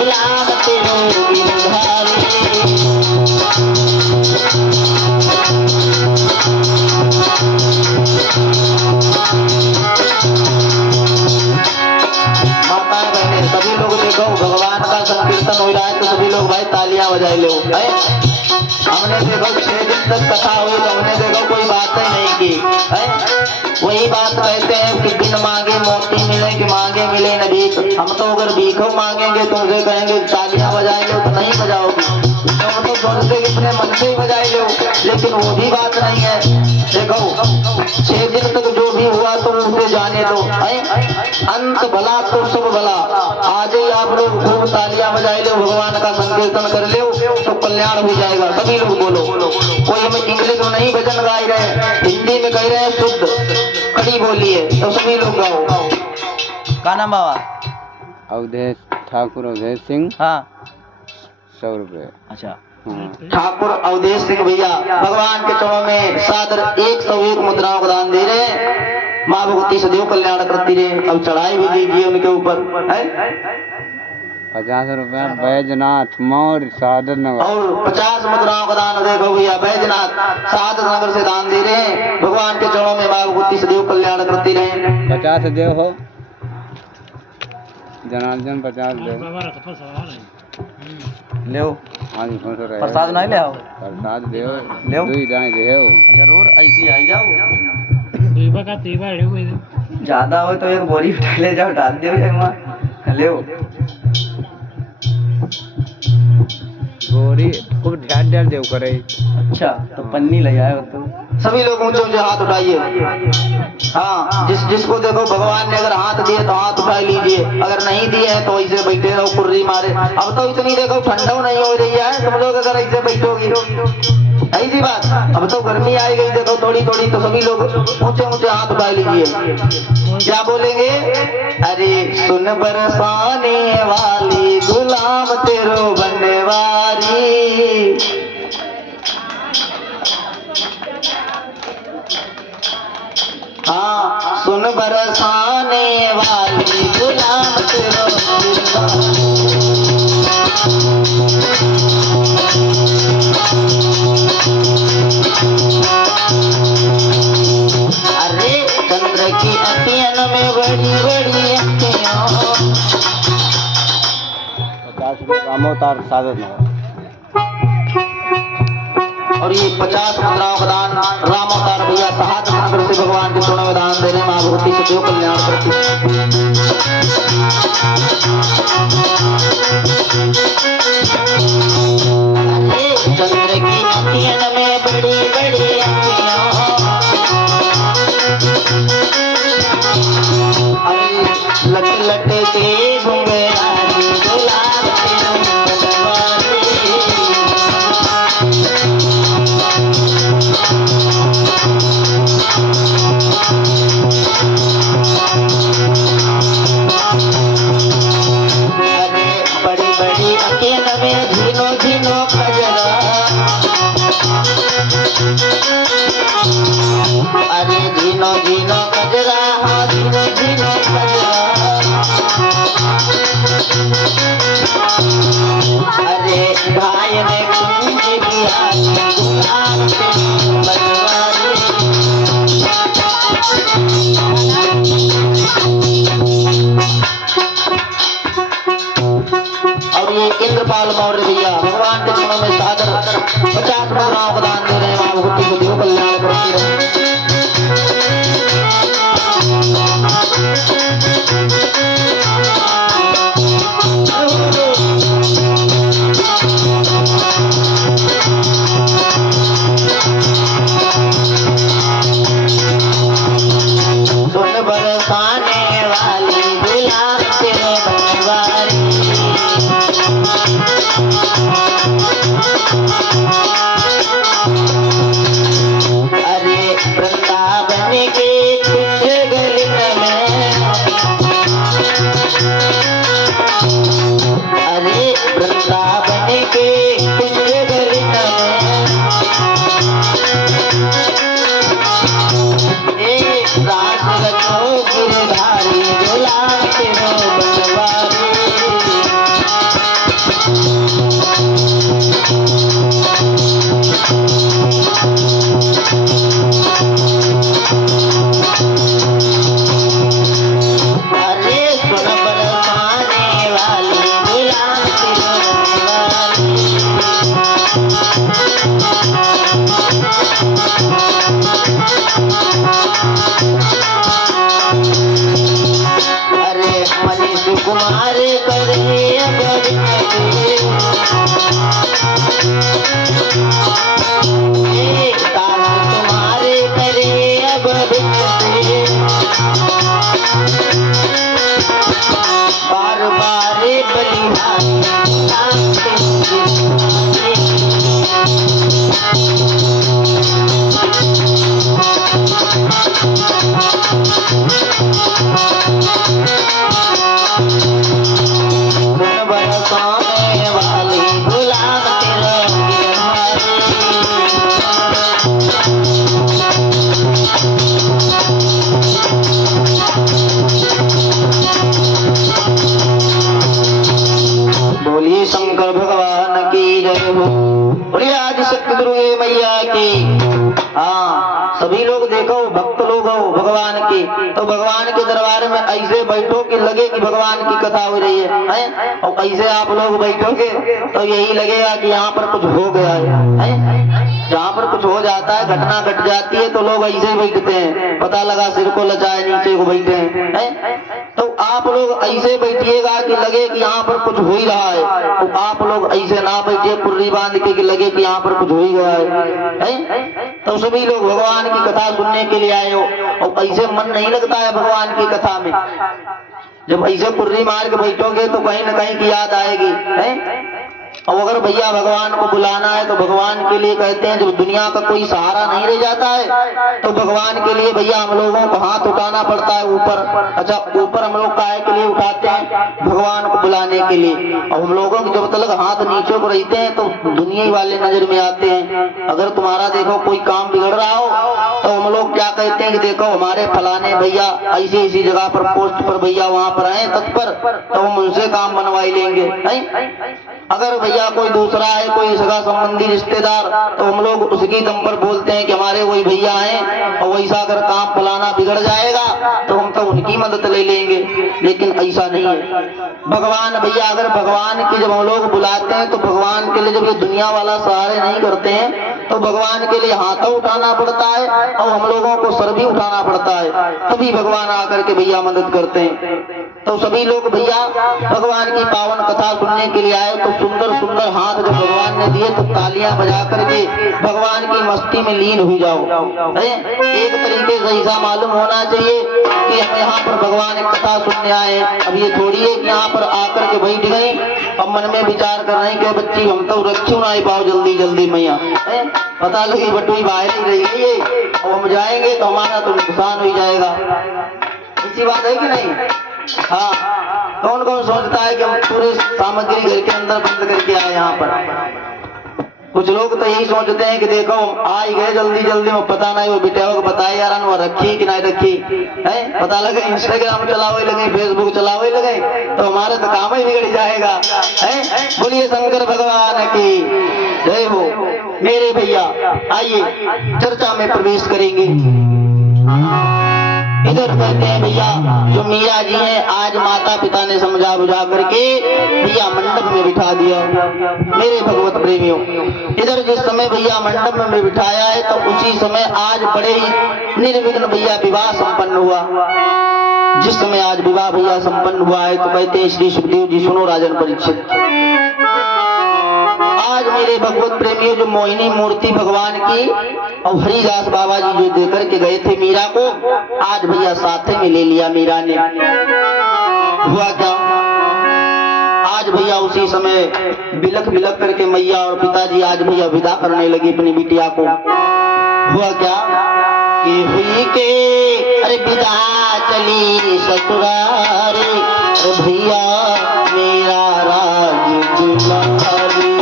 गुलाम तेरो गिरधारी। माता बहने सभी लोग देखो भगवान का संकीर्तन हो रहा है तो सभी लोग भाई तालियां बजाए लो। हमने देखो 6 दिन तक कथा हुई तो हमने देखो कोई बात ही नहीं की। वही बात कहते हैं कि बिन मांगे मोती मिले कि मांगे मिले न भीख। हम तो अगर भीखो मांगेंगे तुमसे कहेंगे तालियां बजाए लो तो नहीं बजाओगी, तुम तो जोर से इतने मन से ही बजाए लो, लेकिन वो भी बात नहीं है। देखो 6 दिन तक जो भी हुआ तो उसे जाने दो, अंत भला तो सब भला। आज ही आप लोग खूब तालियां बजाए लो, भगवान का संकीर्तन कर लो तो कल्याण हो जाएगा। सभी लोग बोलो, कोई हमें इंग्लिश में नहीं भजन गाए रहे, हिंदी में कह रहे हैं, शुद्ध खड़ी बोलिए तो सभी लोग गाओ। का नाम बाबा? अवधेश ठाकुर अवधेश सिंह। हाँ 100 रुपये। अच्छा ठाकुर अवधेश सिंह भैया भगवान के चरणों में सादर 101 मुद्राओं का दान दे रहे हैं। माँ भगवती सदैव कल्याण करती रहे। अब चढ़ाई भी दीजिए उनके ऊपर 50 रुपया बैजनाथ मौर्य सादर नगर। और 50 मुद्राओं का दान देखो भैया बैजनाथ सादर नगर से दान दे रहे हैं। भगवान के चरणों में माँ भगवती सदैव कल्याण करती रहे। 50 देव हो जनार्दन 50 देव ले प्रसाद नहीं ले आओ, प्रसाद देव ले दुई दाएं देव जरूर ऐसी आई जाओ। ज्यादा हो तो एक बोरी उठा ले जाओ, डाल दो ले गोरी खूब ध्यान ध्यान देव करे। अच्छा तो पन्नी ले आए तो सभी लोग ऊंचे ऊंचे हाथ उठाइए। हाँ जिसको देखो भगवान ने अगर हाथ दिए तो हाथ उठा लीजिए, अगर नहीं दिए हैं तो ऐसे बैठे रहो कुर्री मारे। अब तो इतनी देखो ठंडा नहीं हो रही है, तुम लोग अगर ऐसे बैठोगी ऐसी बात। अब तो गर्मी आई गई देखो थोड़ी थोड़ी, तो सभी लोग ऊंचे ऊंचे हाथ उठा लीजिए। क्या बोलेंगे? अरे सुन बरसाने वाली गुलाम तेरो बनवारी। हाँ सुन बरसाने वाली गुलाम तेरो अरे चंद्र की अखियन में बड़ी बड़ी अखियां। 50 रुपये रामोतार सादर नगर। और ये 50 मुद्राओं का दान राम अवतार भैया सहादत नगर से भगवान के चरणों में दान दे रहे। माँ भगवती से जो कल्याण करती। अरे चंद्र की अखियन में बड़ी बड़ी अखियां। अरे लट लट के घुंघराली गुलाब तेरो बनवारी। बड़ी बड़ी अकेला में झीनो झीनो कजरा। अरे झीनो झीनो कजरा, हाँ झीनो झीनो कजरा। अरे भाई ने कुंज दिया गुलाब तेरी बनवारी। और ये इंद्रपाल मौर्य भैया भगवान के चरणों में सादर 50 मुद्राओं का दान दे रहे हैं। माँ भगवती को देव कल्याण करती रहे। सुन बरसाने वाली गुलाब तेरे बनवारी। अरे वृंदावन के कुछ गली में, अरे वृंदावन के कुछ गली में एक राज रखो गिरधारी गुलाब तेरो बनवारी। अरे सुन बरसाने वाली गुलाब की अरे मनीष कुमार करे तुम्हारे करे अब बार बार बरसाने वाली गुलाब के रंग बोलिए शंकर भगवान की जय हो। बोलिए आदि शक्ति दुर्गे मैया की। हाँ सभी लोग देखो भक्त लोग हो भगवान की, तो भगवान के दरबार में ऐसे बैठो कि लगे कि भगवान की कथा हो रही है? और ऐसे आप लोग बैठोगे तो यही लगेगा कि यहाँ पर कुछ हो गया है। जहाँ पर कुछ हो जाता है, घटना घट जाती है, तो लोग ऐसे ही बैठते हैं, पता लगा सिर को लचाए नीचे को बैठे हैं। तो आप लोग ऐसे बैठिएगा कि लगे कि यहाँ पर कुछ हो ही रहा है। तो आप लोग ऐसे ना बैठिए पुर्री बांध के कि लगे कि यहाँ पर कुछ हो ही गया है। तो सभी लोग भगवान की कथा सुनने के लिए आए हो, और ऐसे मन नहीं लगता है भगवान की कथा में। जब ऐसे पुर्री मार के बैठोगे तो कहीं न कहीं की याद आएगी है? और अगर भैया भगवान को बुलाना है तो भगवान के लिए कहते हैं, जब दुनिया का कोई सहारा नहीं रह जाता है तो भगवान के लिए भैया हम लोगों को हाथ उठाना पड़ता है ऊपर। अच्छा ऊपर हम लोग काहे के लिए उठाते हैं? भगवान को बुलाने के लिए। और हम लोगों के जब तक हाथ नीचे पर रहते हैं तो दुनिया वाले नजर में आते हैं। अगर तुम्हारा देखो कोई काम बिगड़ रहा हो तो हम लोग क्या कहते हैं कि देखो हमारे फलाने भैया ऐसी ऐसी जगह पर पोस्ट पर भैया वहां पर आए तत्पर, तो हम उनसे काम बनवाई लेंगे। अगर भैया कोई दूसरा है, कोई सगा संबंधी रिश्तेदार, तो हम लोग उसकी दम पर बोलते हैं कि हमारे वही भैया हैं, और वैसा अगर काम फलाना बिगड़ जाएगा तो हम तो उनकी मदद ले लेंगे। लेकिन ऐसा नहीं है। भगवान भैया अगर भगवान की जब हम लोग बुलाते हैं तो भगवान के लिए जब ये दुनिया वाला सहारे नहीं करते हैं तो भगवान के लिए हाथों उठाना पड़ता है और हम लोगों को सर भी उठाना पड़ता है, तभी भगवान आकर के भैया मदद करते हैं। तो सभी लोग भैया भगवान की पावन कथा सुनने के लिए आए, तो सुंदर सुंदर हाथ जब भगवान ने दिए तो तालियां बजा करके भगवान की मस्ती में लीन हो जाओ। एक तरीके से ऐसा मालूम होना चाहिए कि हम यहाँ पर भगवान की कथा सुनने आए। अब ये थोड़ी है कि यहाँ पर आकर के बैठ गई और मन में विचार कर रहे हैं कि बच्ची हम तो रक्षू ना ही पाओ जल्दी जल्दी मैया, पता लगी बटुई बाहर ही रही है ये, और हम जाएंगे तो हमारा तो नुकसान हो जाएगा। इसी बात है कि नहीं? हाँ, कौन कौन सोचता है कि हम पूरे सामग्री घर के अंदर बंद करके आए यहाँ पर? कुछ लोग तो यही सोचते हैं कि देखो आ ही गए जल्दी जल्दी में, पता नहीं वो बिटिया को बताए यार वो रखी कि नहीं रखी है, पता लगे इंस्टाग्राम चलावे लगे, फेसबुक चलावे लगे, तो हमारा तो काम ही बिगड़ जाएगा है। बोलिए शंकर भगवान की जय हो। मेरे भैया आइए चर्चा में प्रवेश करेंगे। इधर कहते हैं भैया जो मीरा जी हैं, आज माता पिता ने समझा बुझा करके भैया मंडप में बिठा दिया। मेरे भगवत प्रेमियों, इधर जिस समय भैया मंडप में बिठाया है तो उसी समय आज बड़े ही निर्विघ्न भैया विवाह संपन्न हुआ। जिस समय आज विवाह भैया संपन्न हुआ है तो कहते हैं श्री सुखदेव जी सुनो राजन परीक्षित, आज मेरे भगवत प्रेमियों जो मोहिनी मूर्ति भगवान की और हरिदास बाबा जी जो देकर के गए थे मीरा को, आज भैया साथे में ले लिया मीरा ने। हुआ क्या? आज भैया उसी समय बिलख बिलख करके मैया और पिताजी आज भैया विदा करने लगी अपनी बिटिया को। हुआ क्या कि हुई के अरे विदा चली ससुरारी, अरे भैया मेरा राज दुलारी।